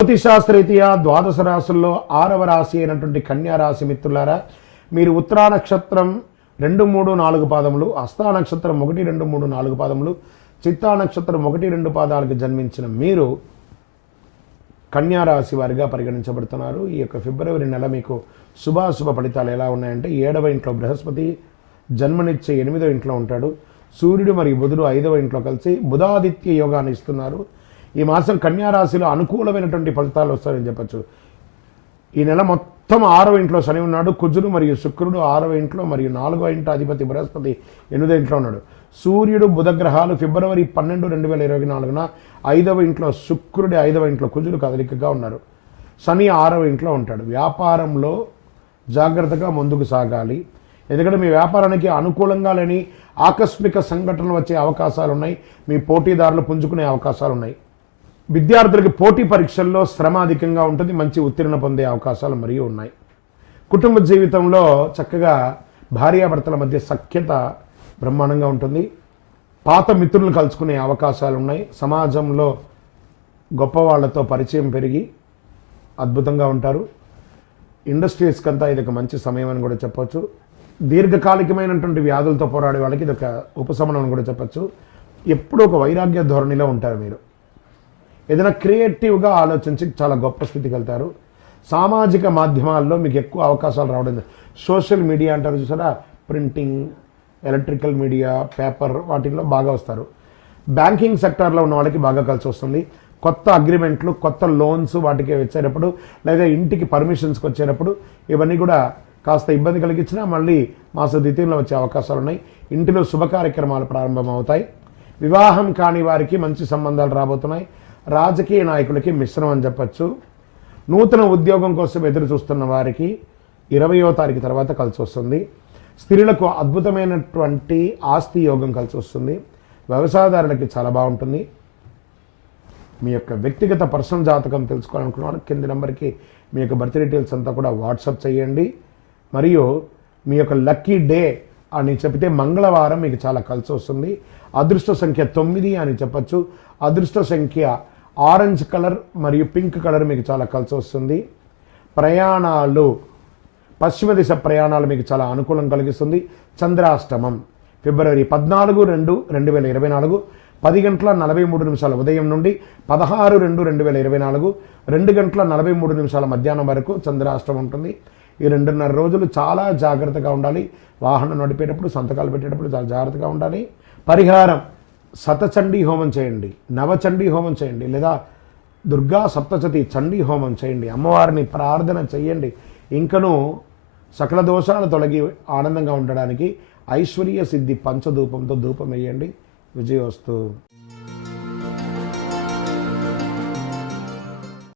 జ్యోతిశాస్త్రరీత్యా ద్వాదశ రాశుల్లో 6వ రాశి అయినటువంటి కన్యా రాశి మిత్రులారా, మీరు ఉత్తరా నక్షత్రం 2, 3, 4 పాదములు, హస్తా నక్షత్రం 1, 2, 3, 4 పాదములు, చిత్తా నక్షత్రం 1, 2 పాదాలకు జన్మించిన మీరు కన్యా రాశి వారిగా పరిగణించబడుతున్నారు. ఈ యొక్క ఫిబ్రవరి నెల మీకు శుభాశుభ ఫలితాలు ఎలా ఉన్నాయంటే, 7వ ఇంట్లో బృహస్పతి జన్మనిచ్చే 8వ ఇంట్లో ఉంటాడు. సూర్యుడు మరియు బుధుడు 5వ ఇంట్లో కలిసి బుధాదిత్య యోగాన్ని ఇస్తున్నారు. ఈ మాసం కన్యా రాశిలో అనుకూలమైనటువంటి ఫలితాలు వస్తాయని చెప్పచ్చు. ఈ నెల మొత్తం 6వ ఇంట్లో శని ఉన్నాడు. కుజుడు మరియు శుక్రుడు 6వ ఇంట్లో మరియు 4వ ఇంట్లో అధిపతి బృహస్పతి 8వ ఇంట్లో ఉన్నాడు. సూర్యుడు బుధ గ్రహాలు ఫిబ్రవరి 12, 2024 5వ ఇంట్లో శుక్రుడి 5వ ఇంట్లో కుజుడు కదలికగా ఉన్నారు. శని 6వ ఇంట్లో ఉంటాడు. వ్యాపారంలో జాగ్రత్తగా ముందుకు సాగాలి. ఎందుకంటే మీ వ్యాపారానికి అనుకూలంగా లేని ఆకస్మిక సంఘటనలు వచ్చే అవకాశాలు ఉన్నాయి. మీ పోటీదారులు పుంజుకునే అవకాశాలు ఉన్నాయి. విద్యార్థులకి పోటీ పరీక్షల్లో శ్రమ అధికంగా ఉంటుంది. మంచి ఉత్తీర్ణ పొందే అవకాశాలు మరియు ఉన్నాయి. కుటుంబ జీవితంలో చక్కగా భార్యాభర్తల మధ్య సఖ్యత బ్రహ్మాండంగా ఉంటుంది. పాత మిత్రులను కలుసుకునే అవకాశాలు ఉన్నాయి. సమాజంలో గొప్పవాళ్లతో పరిచయం పెరిగి అద్భుతంగా ఉంటారు. ఇండస్ట్రీస్కి అంతా ఇది ఒక మంచి సమయం అని కూడా చెప్పవచ్చు. దీర్ఘకాలికమైనటువంటి వ్యాధులతో పోరాడే వాళ్ళకి ఇది ఒక ఉపశమనం అని కూడా చెప్పచ్చు. ఎప్పుడూ ఒక వైరాగ్య ధోరణిలో ఉంటారు. మీరు ఏదైనా క్రియేటివ్గా ఆలోచించి చాలా గొప్ప స్థితికి వెళ్తారు. సామాజిక మాధ్యమాల్లో మీకు ఎక్కువ అవకాశాలు రావడం, సోషల్ మీడియా అంటారు చూసారా, ప్రింటింగ్, ఎలక్ట్రికల్ మీడియా, పేపర్, వాటిల్లో బాగా వస్తారు. బ్యాంకింగ్ సెక్టార్లో ఉన్న వాళ్ళకి బాగా కలిసి వస్తుంది. కొత్త అగ్రిమెంట్లు, కొత్త లోన్స్ వాటికి వచ్చేటప్పుడు, లేదా ఇంటికి పర్మిషన్స్కి వచ్చేటప్పుడు ఇవన్నీ కూడా కాస్త ఇబ్బంది కలిగించినా మళ్ళీ మాస ద్వితీయంలో వచ్చే అవకాశాలు ఉన్నాయి. ఇంటిలో శుభ కార్యక్రమాలు ప్రారంభమవుతాయి. వివాహం కాని వారికి మంచి సంబంధాలు రాబోతున్నాయి. రాజకీయ నాయకులకి మిశ్రమం అని చెప్పచ్చు. నూతన ఉద్యోగం కోసం ఎదురు చూస్తున్న వారికి 20వ తారీఖు తర్వాత కలిసి వస్తుంది. స్త్రీలకు అద్భుతమైనటువంటి ఆస్తి యోగం కలిసి వస్తుంది. వ్యవసాయదారులకి చాలా బాగుంటుంది. మీ యొక్క వ్యక్తిగత పర్సనల్ జాతకం తెలుసుకోవాలనుకున్నాను, కింది నెంబర్కి మీ యొక్క బర్త్ డీటెయిల్స్ అంతా కూడా వాట్సాప్ చేయండి. మరియు మీ యొక్క లక్కీ డే అని చెప్తే మంగళవారం మీకు చాలా కలిసి వస్తుంది. అదృష్ట సంఖ్య 9 అని చెప్పచ్చు. అదృష్ట సంఖ్య ఆరెంజ్ కలర్ మరియు పింక్ కలర్ మీకు చాలా కలిసి వస్తుంది. ప్రయాణాలు, పశ్చిమ దిశ ప్రయాణాలు మీకు చాలా అనుకూలం కలిగిస్తుంది. చంద్రాష్టమం ఫిబ్రవరి 14, 2, 2024 10:43 ఉదయం నుండి 16, 2, 2024 2:43 మధ్యాహ్నం వరకు చంద్రాష్టమం ఉంటుంది. ఈ 2.5 రోజులు చాలా జాగ్రత్తగా ఉండాలి. వాహనం నడిపేటప్పుడు, సంతకాలు పెట్టేటప్పుడు చాలా జాగ్రత్తగా ఉండాలి. పరిహారం, శతచండీ హోమం చేయండి, నవచండీ హోమం చేయండి, లేదా దుర్గా సప్తశతి చండీ హోమం చేయండి. అమ్మవారిని ప్రార్థన చేయండి. ఇంకనూ సకల దోషాలు తొలగి ఆనందంగా ఉండడానికి ఐశ్వర్య సిద్ధి పంచధూపంతో ధూపం వేయండి. విజయోస్తు.